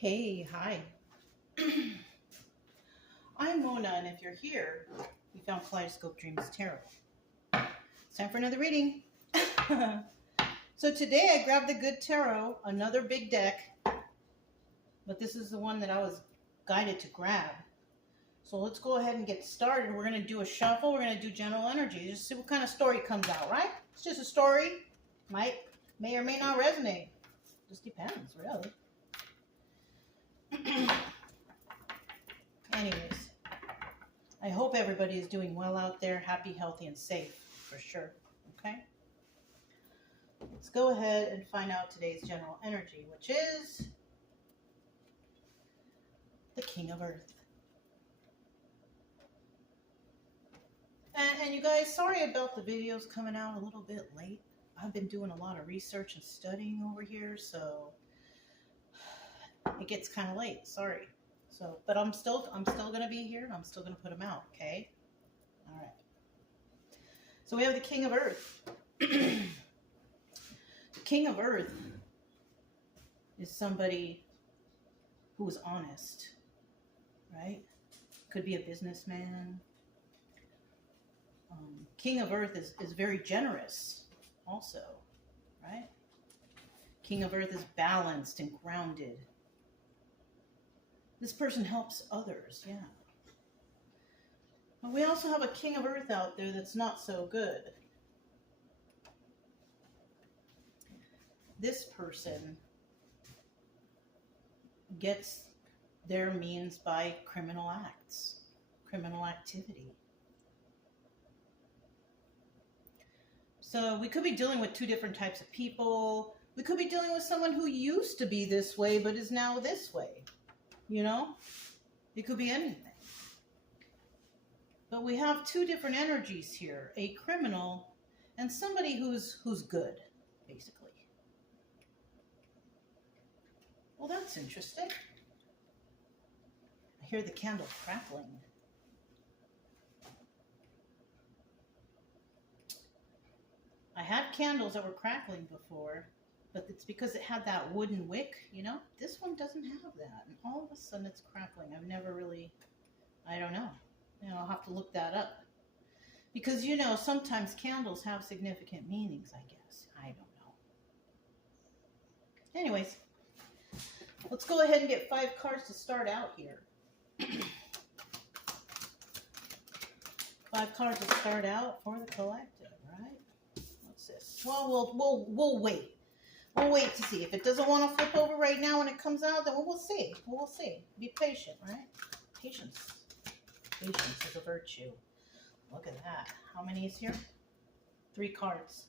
Hey, hi. I'm Mona, and if you're here, you found Kaleidoscope Dreams Tarot. It's time for another reading. So today I grabbed the Good Tarot, another big deck, but this is the one that I was guided to grab. So let's go ahead and get started. We're going to do a shuffle. We're going to do general energy. Just see what kind of story comes out, right? It's just a story. May or may not resonate. Just depends, really. Anyways, I hope everybody is doing well out there, happy, healthy, and safe, for sure, okay? Let's go ahead and find out today's general energy, which is the King of Earth. And you guys, sorry about the videos coming out a little bit late. I've been doing a lot of research and studying over here, so it gets kind of late, sorry. So, but I'm still going to be here, and I'm still going to put them out, okay? All right. So we have the King of Earth. The King of Earth is somebody who is honest, right? Could be a businessman. King of Earth is very generous also, right? King of Earth is balanced and grounded. This person helps others, yeah. But we also have a King of Earth out there that's not so good. This person gets their means by criminal acts, criminal activity. So we could be dealing with two different types of people. We could be dealing with someone who used to be this way but is now this way. You know, it could be anything. But we have two different energies here, a criminal and somebody who's good, basically. Well, that's interesting. I hear the candle crackling. I had candles that were crackling before, but it's because it had that wooden wick, you know? This one doesn't have that, and all of a sudden it's crackling. I've never really, I don't know. You know, I'll have to look that up. Because, you know, sometimes candles have significant meanings, I guess. I don't know. Anyways, let's go ahead and get 5 cards to start out here. 5 cards to start out for the collective, right? What's this? Well, we'll wait. We'll wait to see. If it doesn't want to flip over right now when it comes out, then we'll see. We'll see. Be patient, right? Patience. Patience is a virtue. Look at that. How many is here? 3 cards.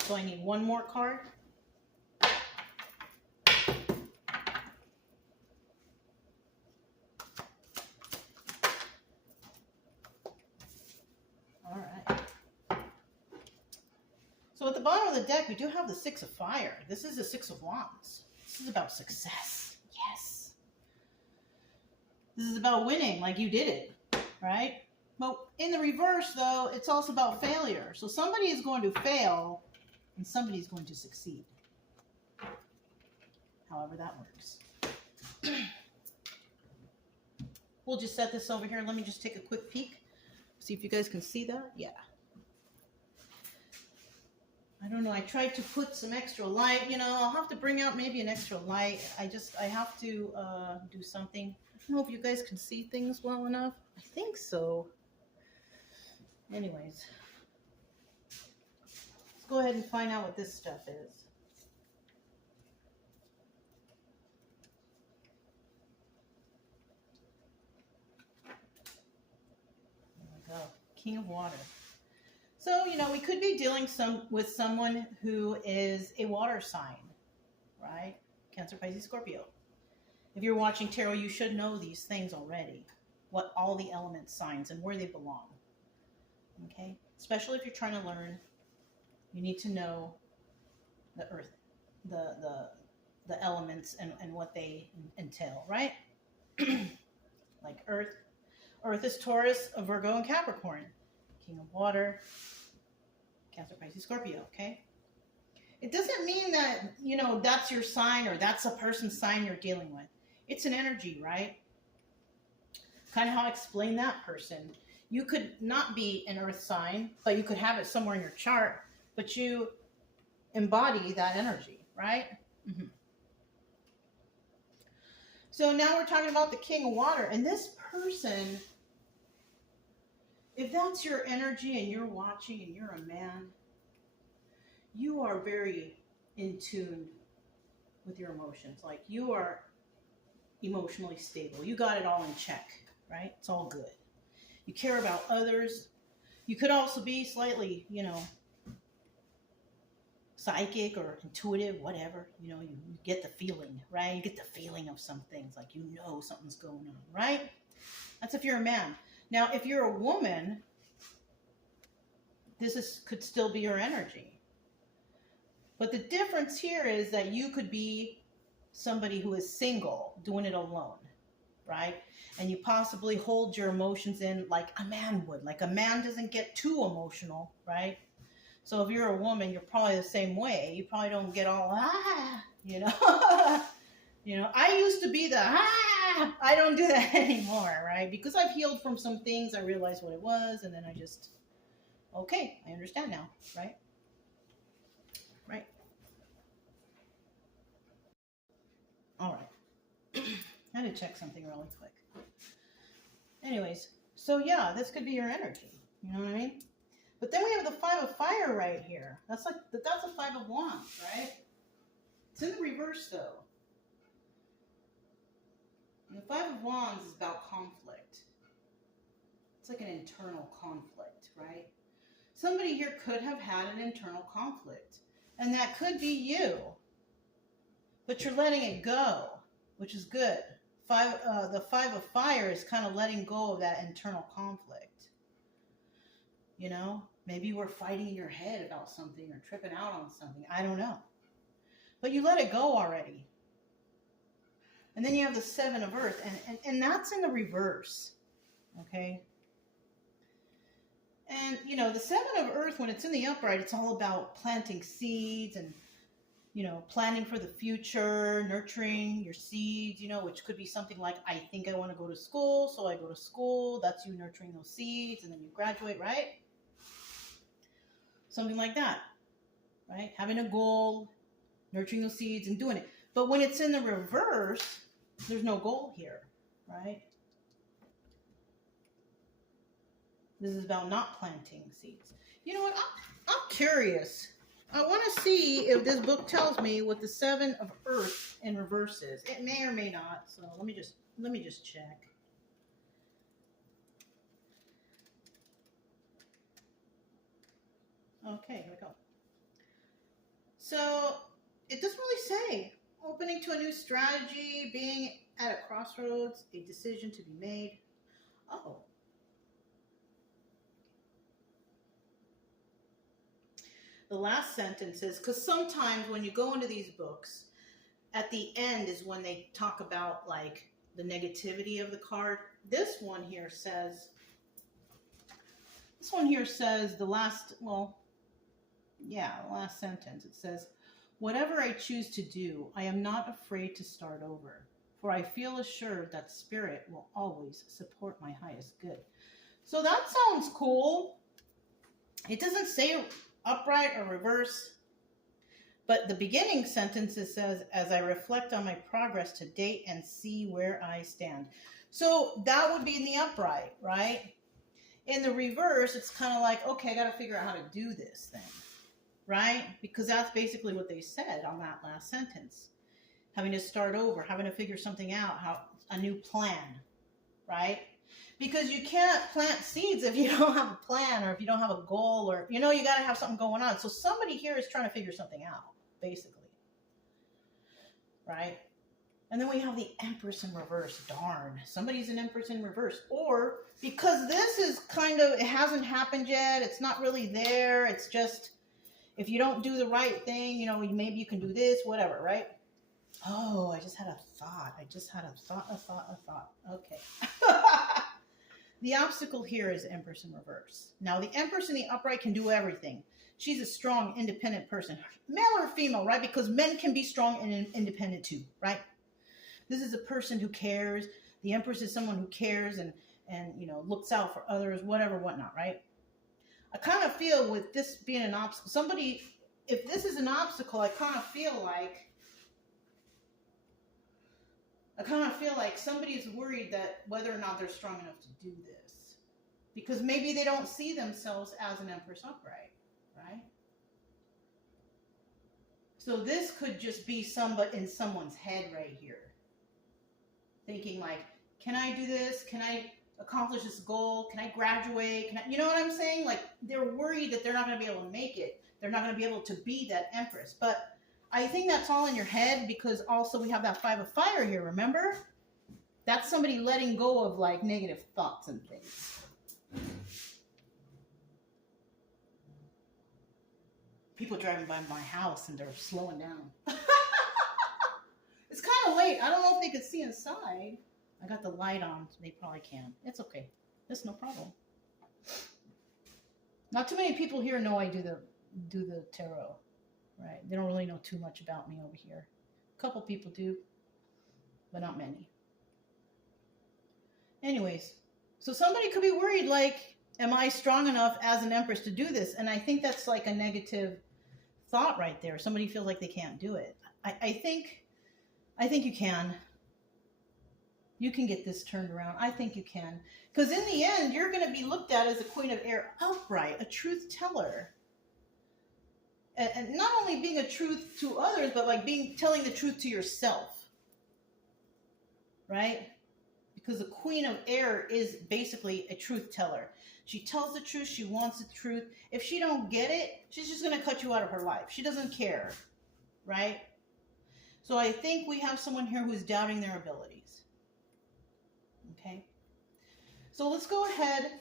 So I need 1 more card. All right. So at the bottom of the deck, we do have the 6 of Fire. This is the 6 of Wands. This is about success. Yes. This is about winning, like you did it, right? But in the reverse, though, it's also about failure. So somebody is going to fail, and somebody is going to succeed. However that works. We'll just set this over here. Let me just take a quick peek. See if you guys can see that. Yeah. I don't know, I tried to put some extra light, you know, I'll have to bring out maybe an extra light. I have to do something. I don't know if you guys can see things well enough. I think so. Anyways, let's go ahead and find out what this stuff is. There we go, King of Water. So, you know, we could be dealing with someone who is a water sign, right? Cancer, Pisces, Scorpio. If you're watching tarot, you should know these things already. What all the element signs and where they belong. Okay? Especially if you're trying to learn, you need to know the earth, the elements and what they entail, right? Like earth. Earth is Taurus, Virgo, and Capricorn. King of Water, Cancer, Pisces, Scorpio, okay? It doesn't mean that, you know, that's your sign or that's a person's sign you're dealing with. It's an energy, right? Kind of how I explain that person. You could not be an earth sign, but you could have it somewhere in your chart, but you embody that energy, right? Mm-hmm. So now we're talking about the king of water. And this person, if that's your energy and you're watching and you're a man, you are very in tune with your emotions. Like you are emotionally stable. You got it all in check, right? It's all good. You care about others. You could also be slightly, psychic or intuitive, whatever. You get the feeling, right? You get the feeling of some things, like something's going on, right? That's if you're a man. Now, if you're a woman, could still be your energy. But the difference here is that you could be somebody who is single, doing it alone, right? And you possibly hold your emotions in like a man would. Like a man doesn't get too emotional, right? So if you're a woman, you're probably the same way. You probably don't get all, I used to be the, I don't do that anymore, right? Because I've healed from some things. I realized what it was. And then I just, okay, I understand now, right? Right. All right. I had to check something really quick. Anyways, so yeah, this could be your energy. You know what I mean? But then we have the Five of Fire right here. That's a Five of Wands, right? It's in the reverse though. And the Five of Wands is about conflict. It's like an internal conflict, right? Somebody here could have had an internal conflict. And that could be you. But you're letting it go, which is good. The Five of Fire is kind of letting go of that internal conflict. Maybe you were fighting in your head about something or tripping out on something. I don't know. But you let it go already. And then you have the Seven of Earth, and that's in the reverse. Okay? And, the Seven of Earth, when it's in the upright, it's all about planting seeds and, planning for the future, nurturing your seeds, which could be something like, I think I want to go to school, so I go to school. That's you nurturing those seeds, and then you graduate, right? Something like that, right? Having a goal, nurturing those seeds and doing it. But when it's in the reverse, there's no goal here, right? This is about not planting seeds. You know what? I'm curious. I want to see if this book tells me what the Seven of Earth in reverse is. It may or may not. So let me just check. Okay, here we go. So it doesn't really say. Opening to a new strategy, being at a crossroads, a decision to be made. Oh. The last sentence is, because sometimes when you go into these books, at the end is when they talk about like the negativity of the card. This one here says the last sentence. It says, whatever I choose to do, I am not afraid to start over, for I feel assured that spirit will always support my highest good. So that sounds cool. It doesn't say upright or reverse, but the beginning sentence says, as I reflect on my progress to date and see where I stand. So that would be in the upright, right? In the reverse, it's kind of like, okay, I got to figure out how to do this thing, right? Because that's basically what they said on that last sentence. Having to start over, having to figure something out, a new plan, right? Because you can't plant seeds if you don't have a plan or if you don't have a goal or, you got to have something going on. So somebody here is trying to figure something out, basically, right? And then we have the Empress in reverse. Darn, somebody's an Empress in reverse. Or because this is it hasn't happened yet. It's not really there. It's just, if you don't do the right thing, maybe you can do this, whatever, right? Oh, I just had a thought. Okay. The obstacle here is Empress in reverse. Now, the Empress in the upright can do everything. She's a strong, independent person. Male or female, right? Because men can be strong and independent too, right? This is a person who cares. The Empress is someone who cares and you know, looks out for others, whatever, whatnot, right? I kind of feel with this being an obstacle, somebody, if this is an obstacle, I kind of feel like somebody is worried that whether or not they're strong enough to do this. Because maybe they don't see themselves as an Empress upright, right? So this could just be somebody in someone's head right here. Thinking like, can I do this? Can I accomplish this goal? Can I graduate? Can I, you know what I'm saying? Like, they're worried that they're not going to be able to make it. They're not going to be able to be that Empress. But I think that's all in your head, because also we have that 5 of fire here, remember? That's somebody letting go of like negative thoughts and things. People driving by my house and they're slowing down. It's kind of late. I don't know if they could see inside. I got the light on, so they probably can. It's okay. It's no problem. Not too many people here know I do the tarot, right? They don't really know too much about me over here. A couple people do, but not many. Anyways, so somebody could be worried, like, am I strong enough as an Empress to do this? And I think that's like a negative thought right there. Somebody feels like they can't do it. I think you can. You can get this turned around. I think you can. Because in the end, you're going to be looked at as a Queen of Air upright, a truth teller. And not only being a truth to others, but like telling the truth to yourself. Right? Because the Queen of Air is basically a truth teller. She tells the truth. She wants the truth. If she don't get it, she's just going to cut you out of her life. She doesn't care. Right? So I think we have someone here who's doubting their abilities. Okay? So let's go ahead.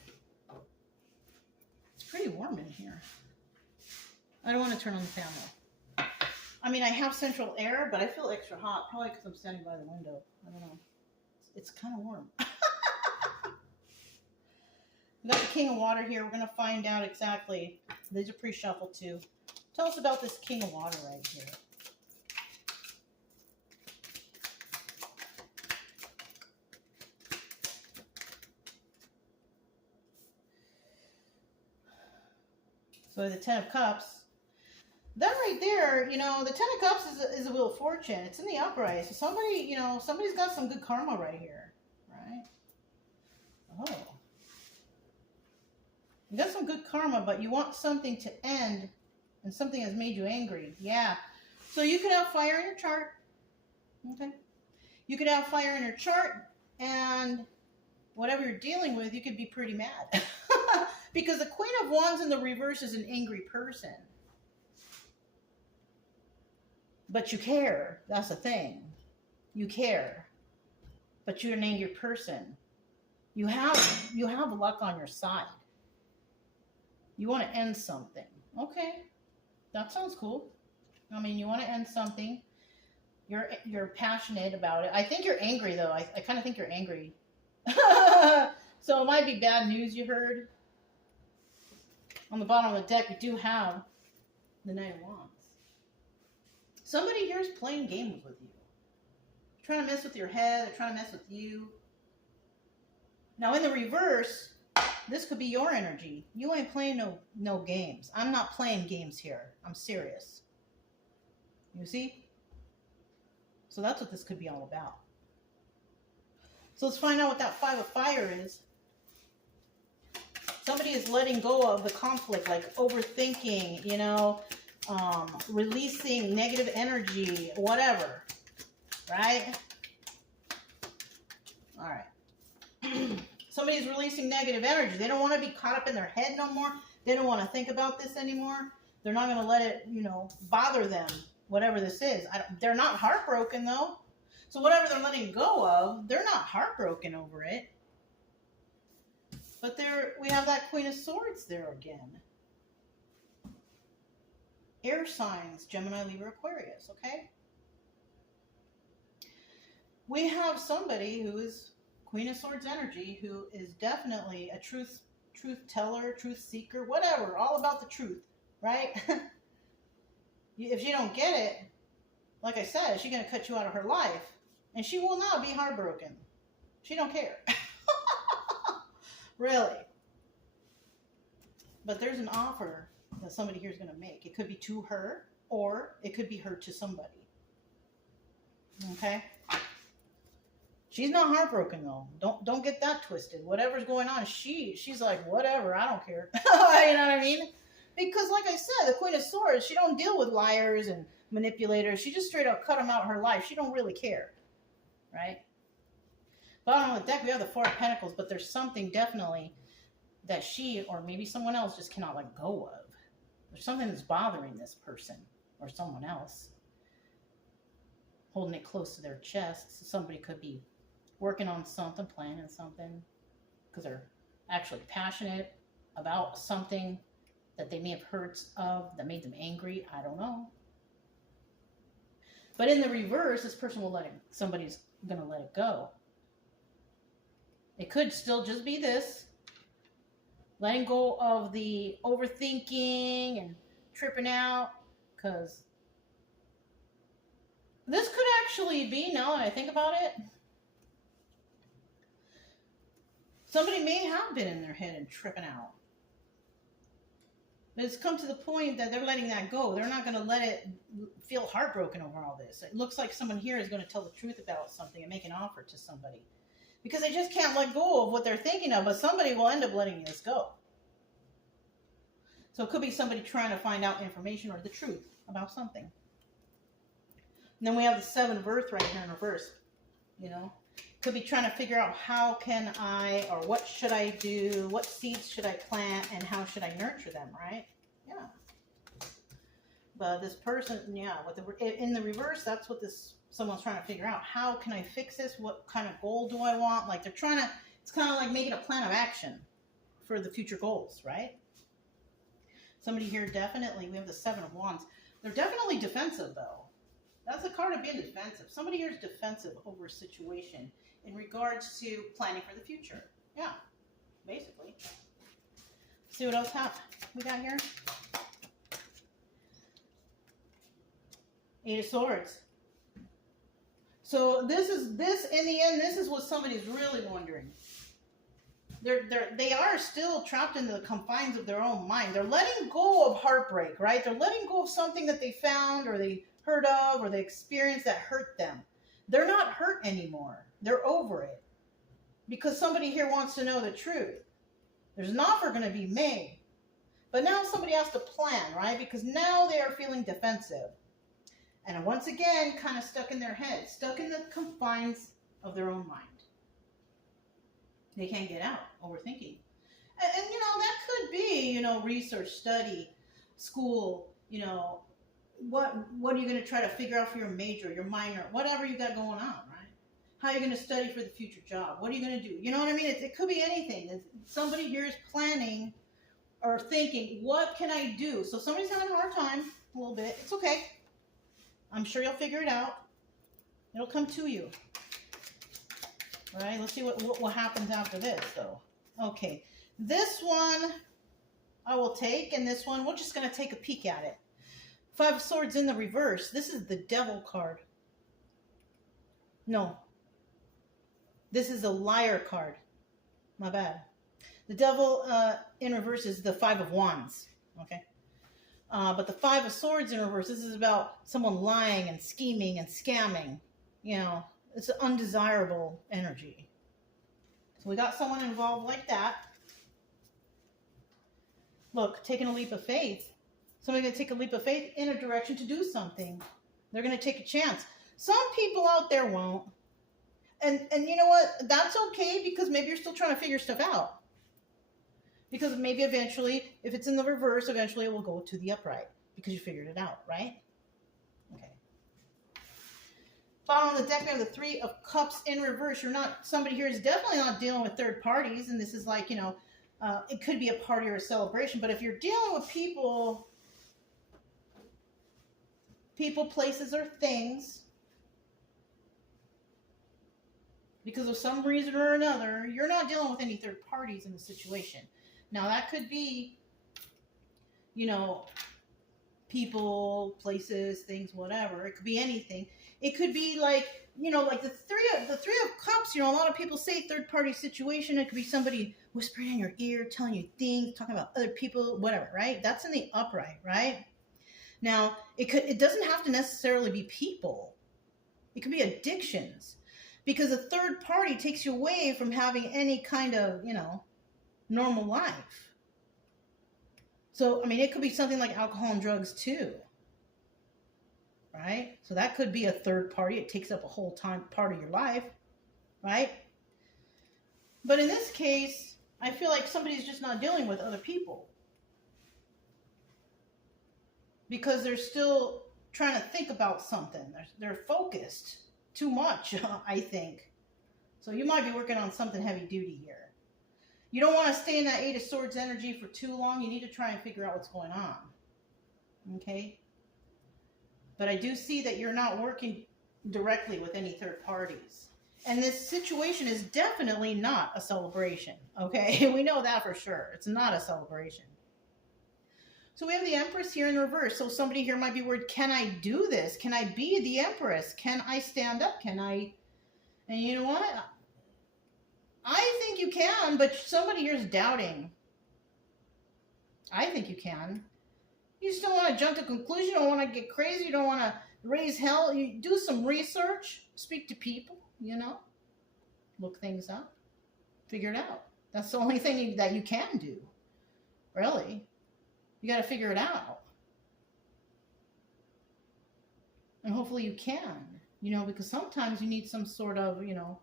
It's pretty warm in here. I don't want to turn on the fan though. I mean, I have central air, but I feel extra hot. Probably because I'm standing by the window. I don't know. It's kind of warm. We got the King of Water here. We're going to find out exactly. These are pre-shuffled too. Tell us about this King of Water right here. So the 10 of Cups. That right there, you know, the 10 of Cups is a Wheel of Fortune. It's in the upright. So somebody, you know, somebody's got some good karma right here. Right? Oh. You got some good karma, but you want something to end, and something has made you angry. Yeah. So you could have fire in your chart. Okay. You could have fire in your chart, and whatever you're dealing with, you could be pretty mad. Because the Queen of Wands in the reverse is an angry person. But you care. That's the thing. You care. But you're an angry person. You have luck on your side. You want to end something. Okay. That sounds cool. I mean, you want to end something. You're passionate about it. I think you're angry, though. I kind of think you're angry. So it might be bad news you heard. On the bottom of the deck, we do have the Knight of Wands. Somebody here is playing games with you. They're trying to mess with your head. They're trying to mess with you. Now, in the reverse, this could be your energy. You ain't playing no games. I'm not playing games here. I'm serious. You see? So that's what this could be all about. So let's find out what that 5 of Fire is. Somebody is letting go of the conflict, like overthinking, you know, releasing negative energy, whatever, right? All right. Somebody's releasing negative energy. They don't want to be caught up in their head no more. They don't want to think about this anymore. They're not going to let it, you know, bother them, whatever this is. They're not heartbroken, though. So whatever they're letting go of, they're not heartbroken over it. But we have that Queen of Swords there again. Air signs, Gemini, Libra, Aquarius, okay? We have somebody who is Queen of Swords energy, who is definitely a truth teller, truth seeker, whatever, all about the truth, right? If you don't get it, like I said, she's going to cut you out of her life. And she will not be heartbroken. She don't care. Really. But there's an offer that somebody here is going to make. It could be to her, or it could be her to somebody. Okay? She's not heartbroken though. Don't get that twisted. Whatever's going on, she's like, whatever, I don't care. You know what I mean? Because like I said, the Queen of Swords, she don't deal with liars and manipulators. She just straight up cut them out of her life. She don't really care. Right? Bottom of the deck, we have the Four of Pentacles, but there's something definitely that she or maybe someone else just cannot let go of. There's something that's bothering this person or someone else. Holding it close to their chest. So somebody could be working on something, planning something, because they're actually passionate about something that they may have heard of that made them angry. I don't know. But in the reverse, this person will somebody's going to let it go. It could still just be this. Letting go of the overthinking and tripping out. Because this could actually be, now that I think about it, somebody may have been in their head and tripping out. But it's come to the point that they're letting that go. They're not going to let it feel heartbroken over all this. It looks like someone here is going to tell the truth about something and make an offer to somebody. Because they just can't let go of what they're thinking of, but somebody will end up letting this go. So it could be somebody trying to find out information or the truth about something. And then we have the Seven of Earth right here in reverse. You know, could be trying to figure out how can I, or what should I do, what seeds should I plant, and how should I nurture them, right? Yeah. But this person, yeah, in the reverse, that's what someone's trying to figure out. How can I fix this? What kind of goal do I want? Like they're trying to, it's kind of like making a plan of action for the future goals, right? Somebody here definitely, we have the Seven of Wands. They're definitely defensive though. That's a card of being defensive. Somebody here is defensive over a situation in regards to planning for the future. Yeah, basically. See what else we got here? Eight of Swords. So in the end, this is what somebody's really wondering. They are still trapped in the confines of their own mind. They're letting go of heartbreak, right? They're letting go of something that they found or they heard of or they experienced that hurt them. They're not hurt anymore. They're over it. Because somebody here wants to know the truth. There's an offer going to be made. But now somebody has to plan, right? Because now they are feeling defensive. And once again, kind of stuck in their head, stuck in the confines of their own mind. They can't get out, overthinking. And you know, that could be, you know, research, study, school, you know, what are you going to try to figure out for your major, your minor, whatever you got going on, right? How are you going to study for the future job? What are you going to do? You know what I mean? It could be anything. Somebody here is planning or thinking, what can I do? So somebody's having a hard time a little bit. It's okay. I'm sure you'll figure it out. It'll come to you. All right, let's see what happens after this, though. Okay, this one I will take, and this one, we're just going to take a peek at it. Five of Swords in the reverse. This is the Devil card. No. This is a Liar card. My bad. The Devil in reverse is the Five of Wands. Okay. But the Five of Swords in reverse, this is about someone lying and scheming and scamming. You know, it's an undesirable energy. So we got someone involved like that. Look, taking a leap of faith. Somebody's going to take a leap of faith in a direction to do something. They're going to take a chance. Some people out there won't. And you know what? That's okay because maybe you're still trying to figure stuff out. Because maybe eventually, if it's in the reverse, eventually it will go to the upright because you figured it out, right? Okay. Bottom of the deck, we have the Three of Cups in reverse. Somebody here is definitely not dealing with third parties, and this is like, you know, it could be a party or a celebration, but if you're dealing with people, places, or things, because of some reason or another, you're not dealing with any third parties in the situation. Now, that could be, you know, people, places, things, whatever. It could be anything. It could be like, you know, like the three of cups. You know, a lot of people say third party situation. It could be somebody whispering in your ear, telling you things, talking about other people, whatever, right? That's in the upright, right? Now, it doesn't have to necessarily be people. It could be addictions, because a third party takes you away from having any kind of, you know, normal life. So, I mean, it could be something like alcohol and drugs too, right? So that could be a third party. It takes up a whole part of your life, right? But in this case, I feel like somebody's just not dealing with other people because they're still trying to think about something. They're focused too much, I think. So you might be working on something heavy duty here. You don't want to stay in that Eight of Swords energy for too long. You need to try and figure out what's going on. Okay? But I do see that you're not working directly with any third parties. And this situation is definitely not a celebration. Okay? We know that for sure. It's not a celebration. So we have the Empress here in reverse. So somebody here might be worried, can I do this? Can I be the Empress? Can I stand up? Can I? And you know what? I think you can, but somebody here is doubting. I think you can. You just don't want to jump to conclusion. You don't want to get crazy. You don't want to raise hell. You do some research. Speak to people, you know. Look things up. Figure it out. That's the only thing that you can do. Really. You got to figure it out. And hopefully you can, you know, because sometimes you need some sort of, you know,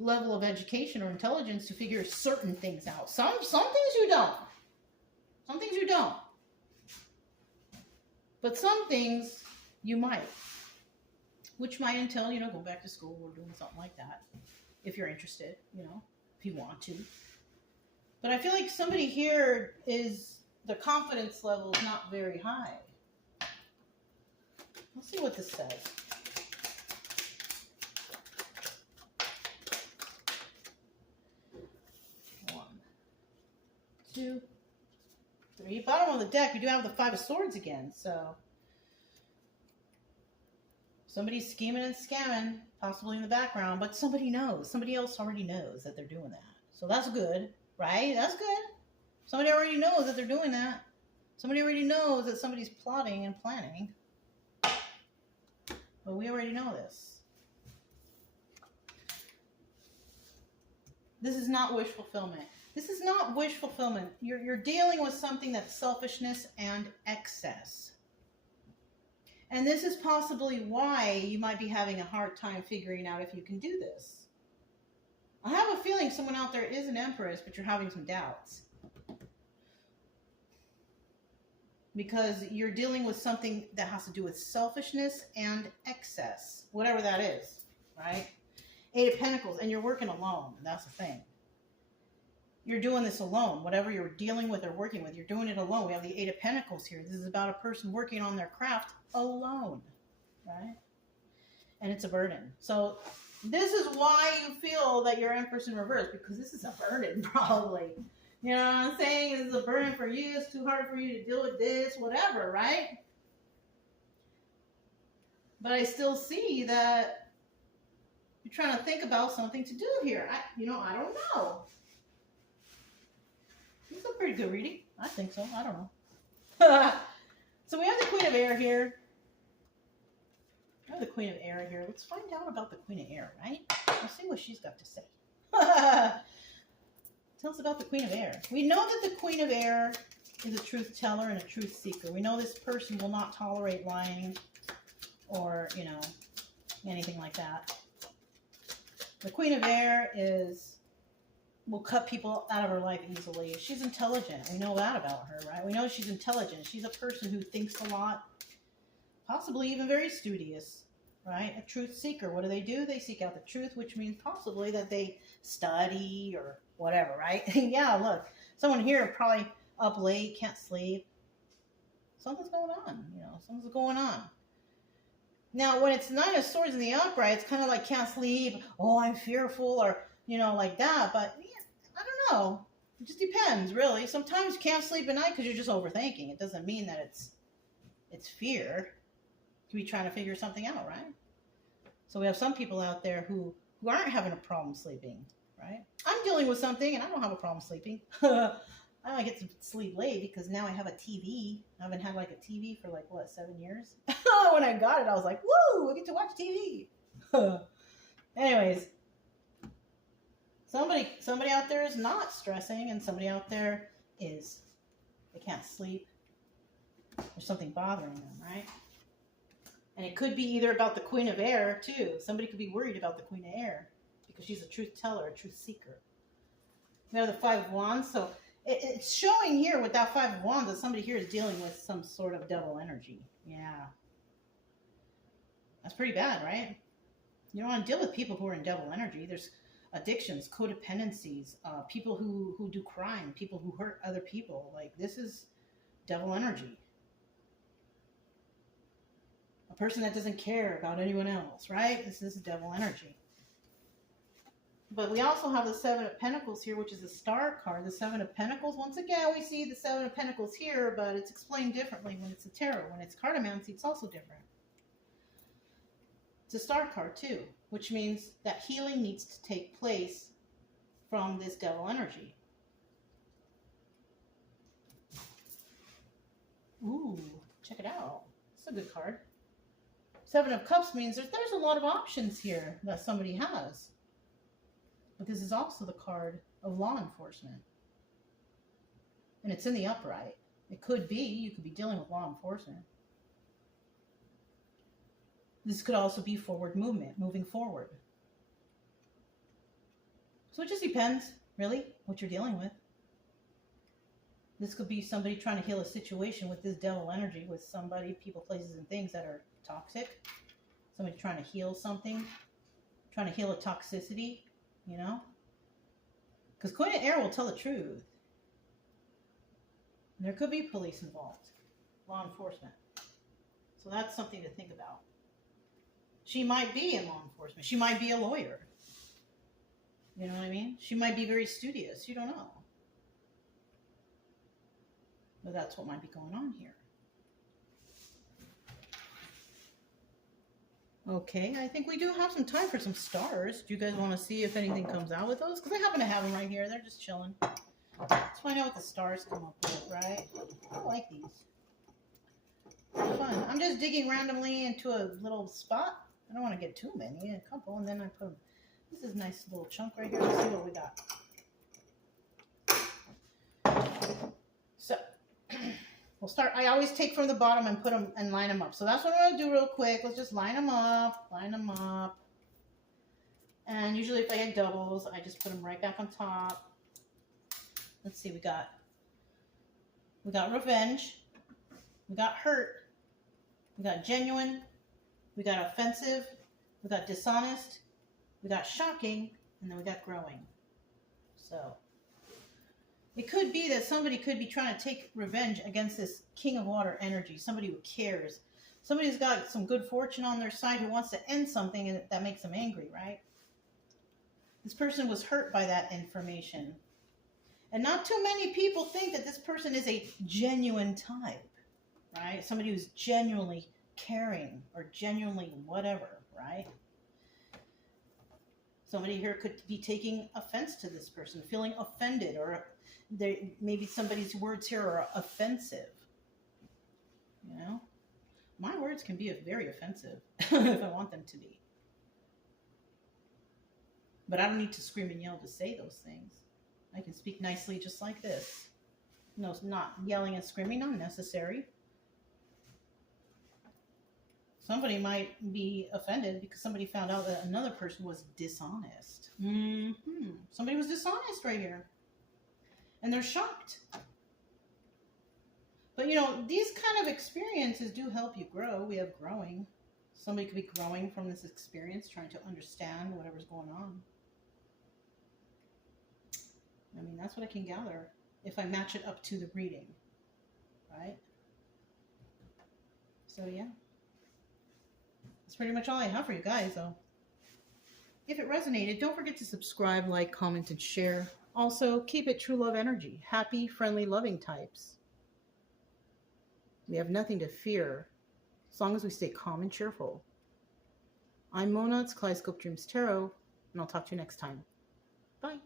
level of education or intelligence to figure certain things out. Some things you don't. Some things you don't. But some things you might. Which might entail, you know, go back to school or doing something like that. If you're interested, you know, if you want to. But I feel like somebody here is, the confidence level is not very high. Let's see what this says. 2, 3. Bottom of the deck, we do have the Five of Swords again. So somebody's scheming and scamming, possibly in the background, but somebody knows. Somebody else already knows that they're doing that. So that's good, right? That's good. Somebody already knows that they're doing that. Somebody already knows that somebody's plotting and planning. But we already know this. This is not wish fulfillment. This is not wish fulfillment. You're dealing with something that's selfishness and excess. And this is possibly why you might be having a hard time figuring out if you can do this. I have a feeling someone out there is an Empress, but you're having some doubts. Because you're dealing with something that has to do with selfishness and excess. Whatever that is, right? Eight of Pentacles, and you're working alone. That's the thing. You're doing this alone. Whatever you're dealing with or working with, you're doing it alone. We have the Eight of Pentacles here. This is about a person working on their craft alone, right? And it's a burden. So this is why you feel that you're Empress in reverse, because this is a burden, probably. You know what I'm saying? This is a burden for you. It's too hard for you to deal with this, whatever, right? But I still see that you're trying to think about something to do here. I don't know. It's a pretty good reading. I think so. I don't know. So we have the Queen of Air here. I have the Queen of Air here. Let's find out about the Queen of Air, right? Let's see what she's got to say. Tell us about the Queen of Air. We know that the Queen of Air is a truth teller and a truth seeker. We know this person will not tolerate lying or, you know, anything like that. The Queen of Air will cut people out of her life easily. She's intelligent. We know that about her, right? We know she's intelligent. She's a person who thinks a lot, possibly even very studious, right? A truth seeker. What do? They seek out the truth, which means possibly that they study or whatever, right? Yeah, look, someone here probably up late, can't sleep. Something's going on, you know, something's going on. Now, when it's Nine of Swords in the upright, it's kind of like can't sleep, oh, I'm fearful, or, you know, like that. But yeah, I don't know. It just depends, really. Sometimes you can't sleep at night because you're just overthinking. It doesn't mean that it's it's fear. You could be trying to figure something out, right? So we have some people out there who aren't having a problem sleeping, right? I'm dealing with something and I don't have a problem sleeping. I get to sleep late because now I have a TV. I haven't had like a TV for like, what, 7 years? When I got it, I was like, woo, I get to watch TV. Anyways, somebody out there is not stressing, and somebody out there is, they can't sleep. There's something bothering them, right? And it could be either about the Queen of Air, too. Somebody could be worried about the Queen of Air because she's a truth teller, a truth seeker. We have the Five of Wands, so it's showing here with that Five of Wands that somebody here is dealing with some sort of devil energy. Yeah. That's pretty bad, right? You don't want to deal with people who are in devil energy. There's addictions, codependencies, people who do crime, people who hurt other people. Like, this is devil energy. A person that doesn't care about anyone else, right? This is devil energy. But we also have the Seven of Pentacles here, which is a star card. The Seven of Pentacles, once again, we see the Seven of Pentacles here, but it's explained differently when it's a tarot. When it's cartomancy, it's also different. It's a star card, too, which means that healing needs to take place from this devil energy. Ooh, check it out. It's a good card. Seven of Cups means there's a lot of options here that somebody has. But this is also the card of law enforcement. And it's in the upright. It could be, you could be dealing with law enforcement. This could also be forward movement, moving forward. So it just depends, really, what you're dealing with. This could be somebody trying to heal a situation with this devil energy, with somebody, people, places, and things that are toxic. Somebody trying to heal something, trying to heal a toxicity, you know? Because Queen of Air will tell the truth. And there could be police involved, law enforcement. So that's something to think about. She might be in law enforcement. She might be a lawyer. You know what I mean? She might be very studious. You don't know. But that's what might be going on here. Okay, I think we do have some time for some stars. Do you guys want to see if anything comes out with those? Because I happen to have them right here. They're just chilling. Let's find out what the stars come up with, right? I like these. They're fun. I'm just digging randomly into a little spot. I don't want to get too many, a couple, and then I put them. This is a nice little chunk right here. Let's see what we got. So, we'll start. I always take from the bottom and put them and line them up. So that's what I'm going to do real quick. Let's just line them up, And usually if I get doubles, I just put them right back on top. Let's see, we got revenge, we got hurt, we got genuine, we got offensive, we got dishonest, we got shocking, and then we got growing. So it could be that somebody could be trying to take revenge against this King of Water energy, somebody who cares. Somebody's got some good fortune on their side who wants to end something that makes them angry, right? This person was hurt by that information. And not too many people think that this person is a genuine type, right? Somebody who's genuinely caring or genuinely whatever, right? Somebody here could be taking offense to this person, feeling offended, or maybe somebody's words here are offensive. You know? My words can be very offensive if I want them to be. But I don't need to scream and yell to say those things. I can speak nicely just like this. No, not yelling and screaming, not necessary. Somebody might be offended because somebody found out that another person was dishonest. Somebody was dishonest right here. And they're shocked. But, you know, these kind of experiences do help you grow. We have growing. Somebody could be growing from this experience, trying to understand whatever's going on. I mean, that's what I can gather if I match it up to the reading, right? So, yeah. That's pretty much all I have for you guys, though. If it resonated, don't forget to subscribe, like, comment, and share. Also, keep it true love energy. Happy, friendly, loving types. We have nothing to fear as long as we stay calm and cheerful. I'm Mona, it's Kaleidoscope Dreams Tarot, and I'll talk to you next time. Bye.